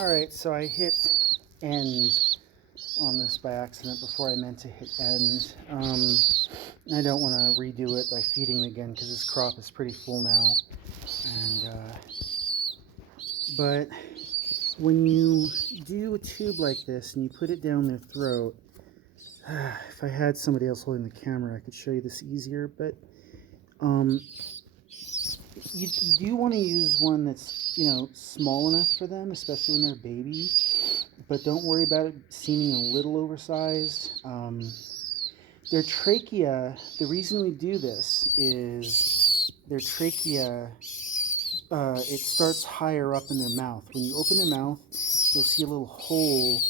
Alright, so I hit end on this by accident before I meant to hit end. I don't want to redo it by feeding him again because his crop is pretty full now. But when you do a tube like this and you put it down their throat, if I had somebody else holding the camera, I could show you this easier, but you do want to use one that's, small enough for them, especially when they're a baby, but don't worry about it seeming a little oversized. Their trachea, the reason we do this is their trachea, it starts higher up in their mouth. When you open their mouth, you'll see a little hole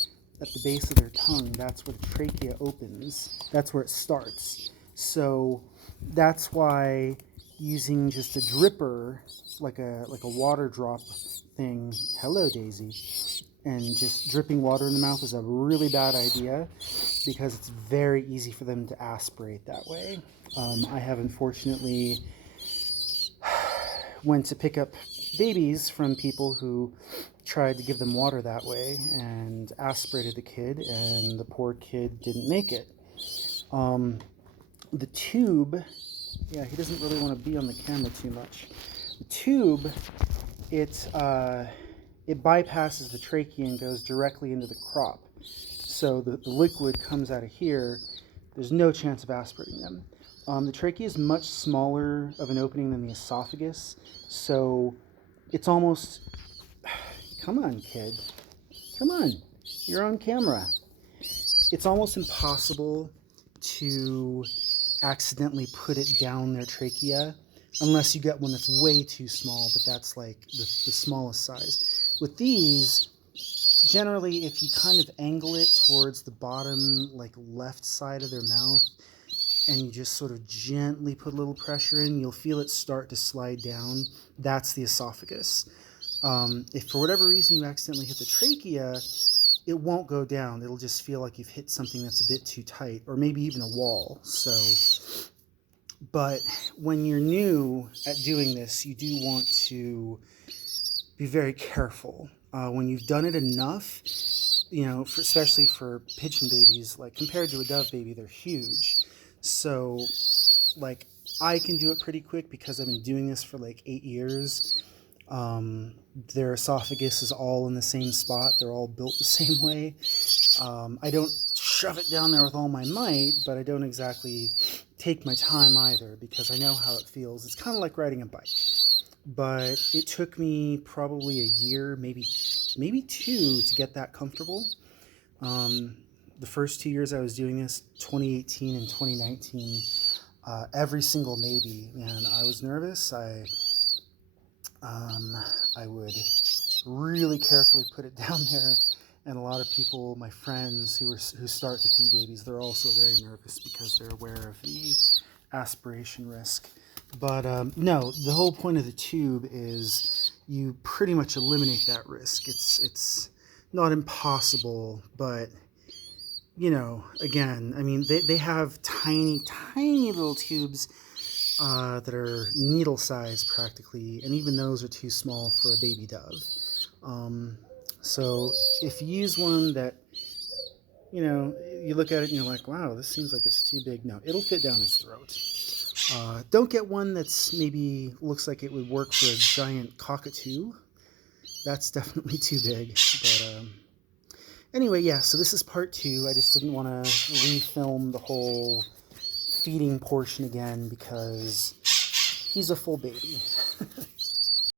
at the base of their tongue. That's where the trachea opens. That's where it starts. So that's why using just a dripper, like a water drop thing, hello Daisy, and just dripping water in the mouth is a really bad idea because it's very easy for them to aspirate that way. I have unfortunately went to pick up babies from people who tried to give them water that way and aspirated the kid, and the poor kid didn't make it. The tube, yeah, he doesn't really want to be on the camera too much. The tube, it bypasses the trachea and goes directly into the crop. So the liquid comes out of here. There's no chance of aspirating them. The trachea is much smaller of an opening than the esophagus, so it's almost... Come on, kid. Come on. You're on camera. It's almost impossible to accidentally put it down their trachea unless you get one that's way too small, but that's like the smallest size. With these, generally, if you kind of angle it towards the bottom, like left side of their mouth, and you just sort of gently put a little pressure in, you'll feel it start to slide down. That's the esophagus. If for whatever reason you accidentally hit the trachea, it won't go down. It'll just feel like you've hit something that's a bit too tight, or maybe even a wall. But when you're new at doing this, you do want to be very careful. When you've done it enough, especially for pigeon babies, like compared to a dove baby, they're huge. So, like, I can do it pretty quick because I've been doing this for like 8 years. Their esophagus is all in the same spot. They're all built the same way. I don't shove it down there with all my might, but I don't exactly take my time either because I know how it feels. It's kind of like riding a bike. But it took me probably a year, maybe 2, to get that comfortable. The first 2 years I was doing this, 2018 and 2019, every single maybe, man, I was nervous. I would really carefully put it down there, and a lot of people, my friends who start to feed babies, they're also very nervous because they're aware of the aspiration risk. But no, the whole point of the tube is you pretty much eliminate that risk. It's not impossible, but again, I mean, they have tiny little tubes that are needle size practically, and even those are too small for a baby dove. So if you use one that, you look at it and you're like, wow, this seems like it's too big. No, it'll fit down his throat. Don't get one that's maybe looks like it would work for a giant cockatoo. That's definitely too big. But anyway, yeah, so this is part 2. I just didn't want to refilm the whole feeding portion again because he's a full baby.